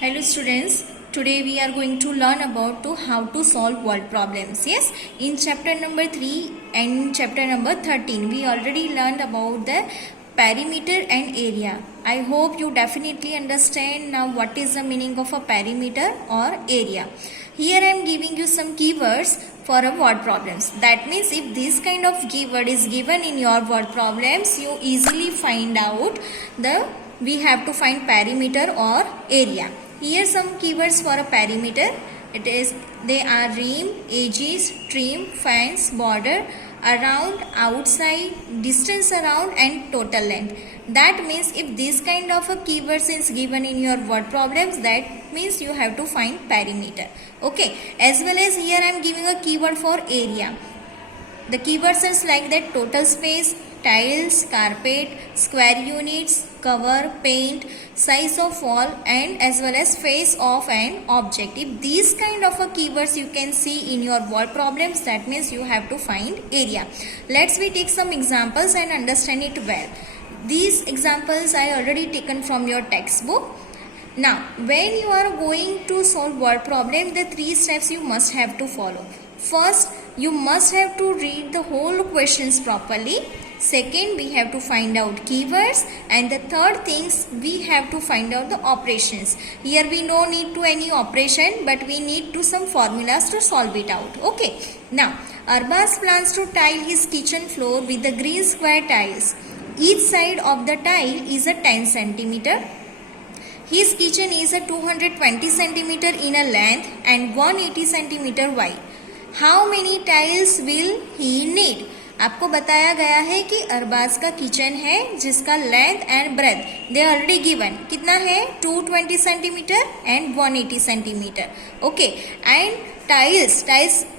Hello students, today we are going to learn about how to solve word problems. Yes, in chapter number 3 and chapter number 13 we already learned about the perimeter and area. I hope you definitely understand now what is the meaning of a perimeter or area. Here I am giving you some keywords for a word problems. That means if this kind of keyword is given in your word problems, you easily find out we have to find perimeter or area. Here some keywords for a perimeter. They are rim, edges, trim, fence, border, around, outside, distance around and total length. That means if this kind of a keywords is given in your word problems, that means you have to find perimeter. Okay, as well as here I am giving a keyword for area. The keywords is like that: total space, tiles, carpet, square units, cover, paint, size of wall and as well as face of an object. If these kind of a keywords you can see in your word problems, that means you have to find area. Let's we take some examples and understand it well. These examples I already taken from your textbook. Now, when you are going to solve word problem, the 3 steps you must have to follow. First, you must have to read the whole questions properly. Second, we have to find out keywords, and the third things we have to find out the operations. Here we no need to any operation, but we need to some formulas to solve it out. Okay. Now, Arbaz plans to tile his kitchen floor with the green square tiles. Each side of the tile is a 10 centimeter. His kitchen is a 220 centimeter in a length and 180 centimeter wide. How many tiles will he need? आपको बताया गया है कि अरबाज का kitchen है जिसका length and breadth they already given कितना है 220 centimetre and 180 centimetre. Okay, and tiles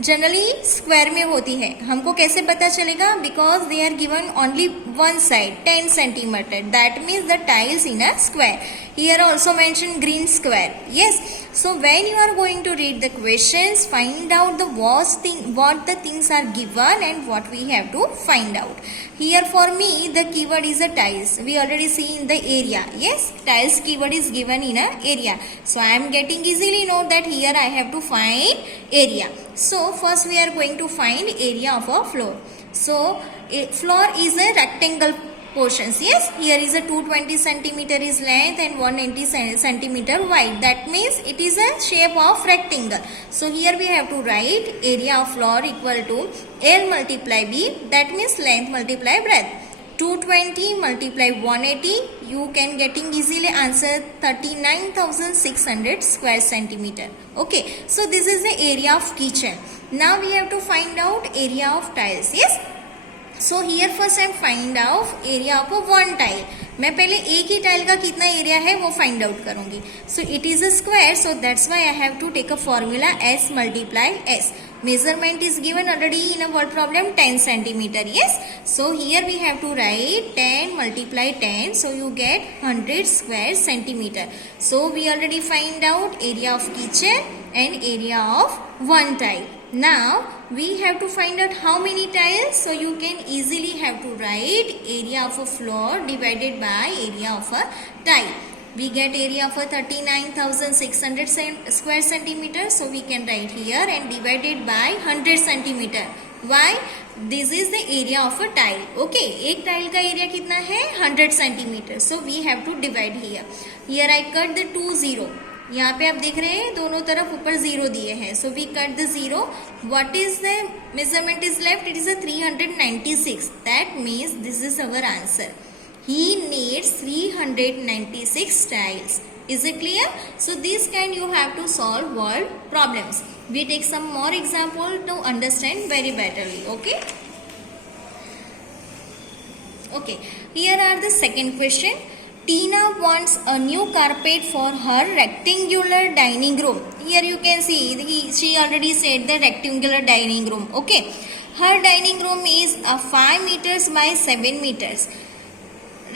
generally square में होती है. हमको कैसे पता चलेगा? Because they are given only one side 10 centimetre. That means the tiles in a square. Here also mentioned green square. Yes. So when you are going to read the questions, find out what the things are given and what we have to find out. Here for me the keyword is a tiles. We already see in the area. Yes, tiles keyword is given in a area. So I am getting easily know that here I have to find area. So first we are going to find area of a floor. So a floor is a rectangle portions. Yes, here is a 220 centimeter is length and 180 centimeter wide. That means it is a shape of rectangle. So here we have to write area of floor equal to L multiply B. That means length multiply breadth. 220 multiply 180. You can getting easily answer 39,600 square centimeter. Okay, so this is the area of kitchen. Now we have to find out area of tiles. Yes. So here first I find out area of one tile. मैं पहले एक ही tile का कितना area है वो find out करूंगी. So it is a square, so that's why I have to take a formula S multiply S. Measurement is given already in a word problem 10 centimeter. Yes. So here we have to write 10 multiply 10. So you get 100 square centimeter. So we already find out area of kitchen and area of one tile. Now we have to find out how many tiles. So you can easily have to write area of a floor divided by area of a tile. We get area of a 39,600 square centimeter. So we can write here and divided by 100 centimeter. Why? This is the area of a tile. Okay, एक tile का area कितना है 100 centimetre. So we have to divide here. Here I cut the 2 0. यहाँ पे आप देख रहे हैं दोनों तरफ ऊपर 0 दिए हैं. So we cut the 0. What is the measurement is left? It is a 396. That means this is our answer. He needs 396 tiles. Is it clear? So this kind you have to solve word problems. We take some more example to understand very betterly. Okay. Okay. Here are the second question. Tina wants a new carpet for her rectangular dining room. Here you can see she already said the rectangular dining room. Okay. Her dining room is 5 meters by 7 meters.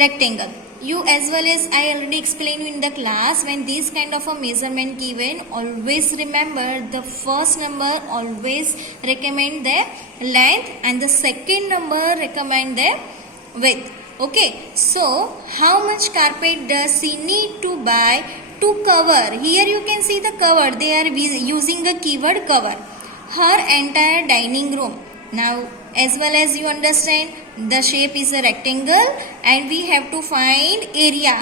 Rectangle. You as well as I already explained in the class, when this kind of a measurement given, always remember the first number always recommend the length and the second number recommend the width. Okay, so how much carpet does she need to buy to cover. Here you can see the cover. They are using the keyword cover. Her entire dining room. Now, as well as you understand, the shape is a rectangle and we have to find area.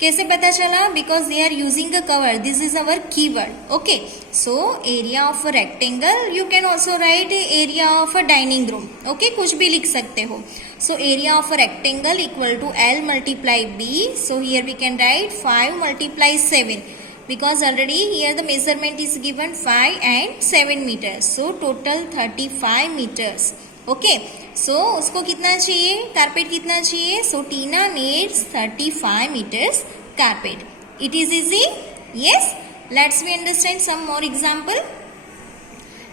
कैसे पता चला? Because they are using a cover. This is our keyword. Okay. So, area of a rectangle. You can also write area of a dining room. Okay. कुछ भी लिख सकते हो. So, area of a rectangle equal to L multiply B. So, here we can write 5 multiply 7. Because already here the measurement is given 5 and 7 meters. So, total 35 meters. Okay. So, उसको कितना चाहिए? Carpet कितना चाहिए? So, Tina needs 35 meters carpet. It is easy? Yes? Let's we understand some more example.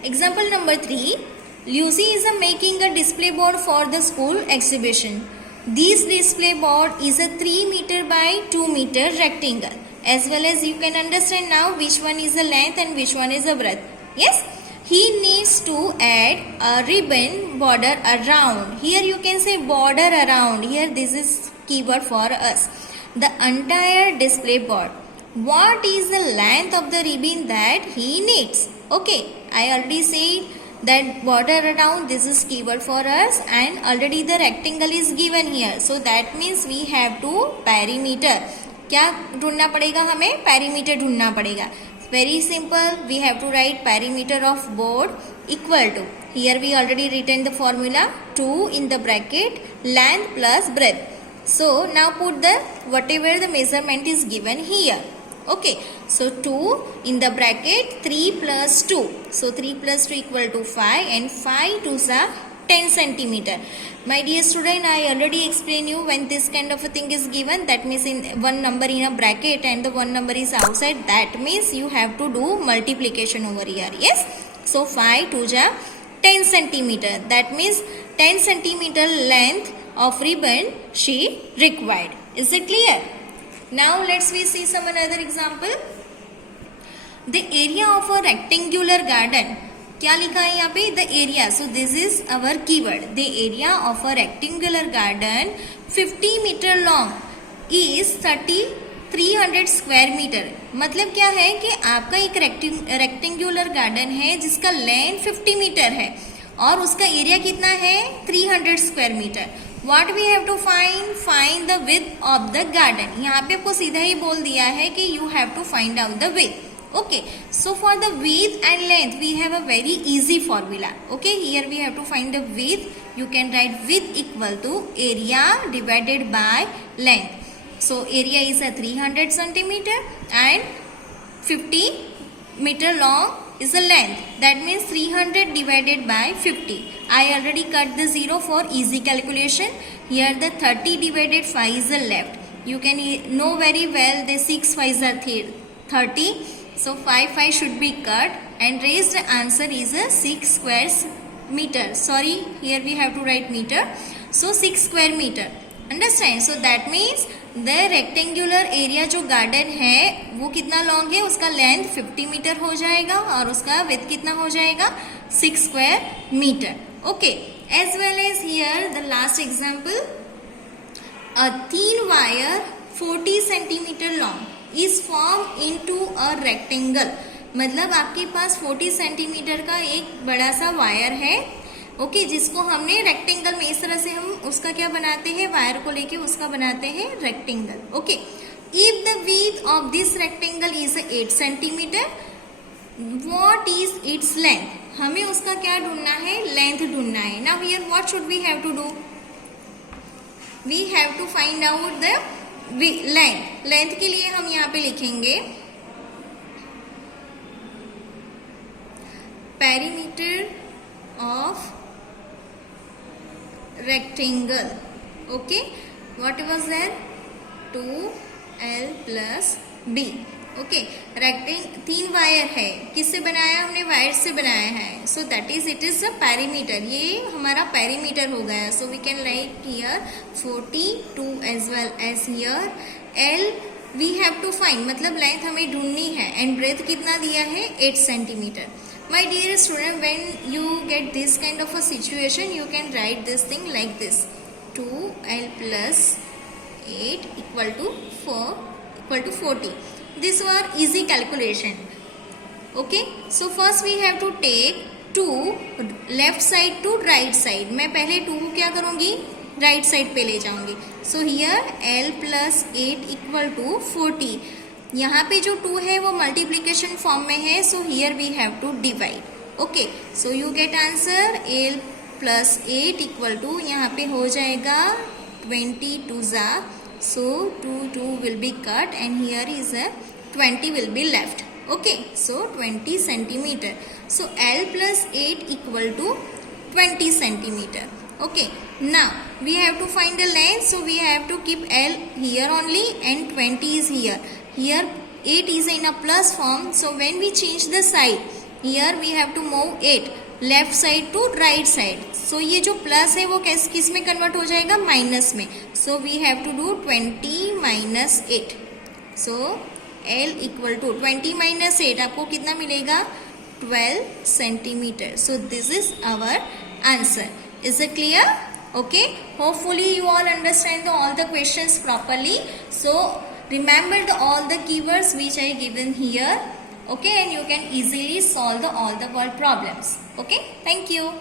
Example number 3. Lucy is making a display board for the school exhibition. This display board is a 3 meter by 2 meter rectangle. As well as you can understand now which one is the length and which one is the breadth. Yes? He needs to add a ribbon border around. Here you can say border around. Here this is keyword for us. The entire display board. What is the length of the ribbon that he needs? Okay, I already said that border around, this is keyword for us, and already the rectangle is given here. So that means we have to perimeter. क्या ढूंढना पड़ेगा? हमें perimeter ढूंढना पड़ेगा. Very simple. We have to write perimeter of board equal to. Here we already written the formula 2 in the bracket length plus breadth. So now put the whatever the measurement is given here. Okay. So 2 in the bracket 3 plus 2. So 3 plus 2 equal to 5 and 5 2s are 10 centimeter. My dear student, I already explained you when this kind of a thing is given, that means in one number in a bracket and the one number is outside, that means you have to do multiplication over here. Yes. So 5 2 ja 10 centimeter. That means 10 centimeter length of ribbon she required. Is it clear? Now let's we see some another example. The area of a rectangular garden. क्या लिखा है यहाँ पे? The area. So this is our keyword. The area of a rectangular garden 50 metre long is 300 square metre. मतलब क्या है कि आपका एक रेक्टेंगुलर गार्डन है जिसका लेंथ 50 मीटर है और उसका एरिया कितना है? 300 square metre. What we have to find the width of the garden. यहाँ पे आपको सीधा ही बोल दिया है कि you have to find out the width. Okay, so for the width and length we have a very easy formula. Okay, here we have to find the width. You can write width equal to area divided by length. So area is a 300 centimeter and 50 meter long is the length. That means 300 divided by 50. I already cut the 0 for easy calculation. Here the 30 divided 5 is the left. You can know very well the 6 5s are 30. So 5 should be cut and raised answer is a 6 square meter. Sorry, here we have to write meter. So 6 square meter. Understand? So that means the rectangular area जो garden है वो कितना long है? उसका length 50 metre हो जाएगा और उसका width कितना हो जाएगा? 6 square meter. Okay. As well as here the last example. A thin wire 40 centimeter long is formed into a rectangle. मतलब आपके पास 40 सेंटीमीटर का एक बड़ा सा वायर है. ओके, जिसको हमने रेक्टेंगल में इस तरह से हम उसका क्या बनाते हैं? वायर को लेके उसका बनाते हैं rectangle. Okay, if the width of this rectangle is 8 centimetre, what is its length? हमें उसका क्या ढूंढना है? लेंथ ढूंढना है. Now here what should we have to do? We have to find out the length. Length के लिए हम यहाँ पे लिखेंगे perimeter of rectangle. Okay, what was that? 2L plus B. Okay, तीन वायर है. किससे बनाया? हमने वायर से बनाया है. सो that is it is a perimeter. ये हमारा पेरीमीटर हो गया. So we can write here 42 as well as here L we have to find. मतलब लेंथ हमें ढूंढनी है एंड ब्रेथ कितना दिया है? 8 centimetre. My dear student, when you get this kind of a situation you can write this thing like this. 2L plus 8 equal to 40. These were easy calculation. Okay, so first we have to take 2 left side to right side. मैं पहले 2 को क्या करूंगी, right side पे ले जाऊंगी. So here L plus 8 equal to 40. यहाँ पे जो 2 है वो मल्टीप्लीकेशन फॉर्म में है, so here we have to divide. Okay, so you get answer L plus 8 equal to, यहाँ पे हो जाएगा 22 जा, so 2 will be cut and here is a 20 will be left. Okay, so 20 centimeter. So L plus 8 equal to 20 centimeter. Okay, now we have to find the length. So we have to keep L here only and 20 is here. Here 8 is in a plus form. So when we change the side, here we have to move 8 left side to right side. So ये जो plus है वो किस में convert हो जाएगा, minus में. So we have to do 20 minus 8. So L equal to 20 minus 8 आपको कितना मिलेगा, 12 centimetre. So this is our answer. Is it clear? Okay, hopefully you all understand all the questions properly. So remember all the keywords which I given here. Okay, and you can easily solve all the word problems. Okay, thank you.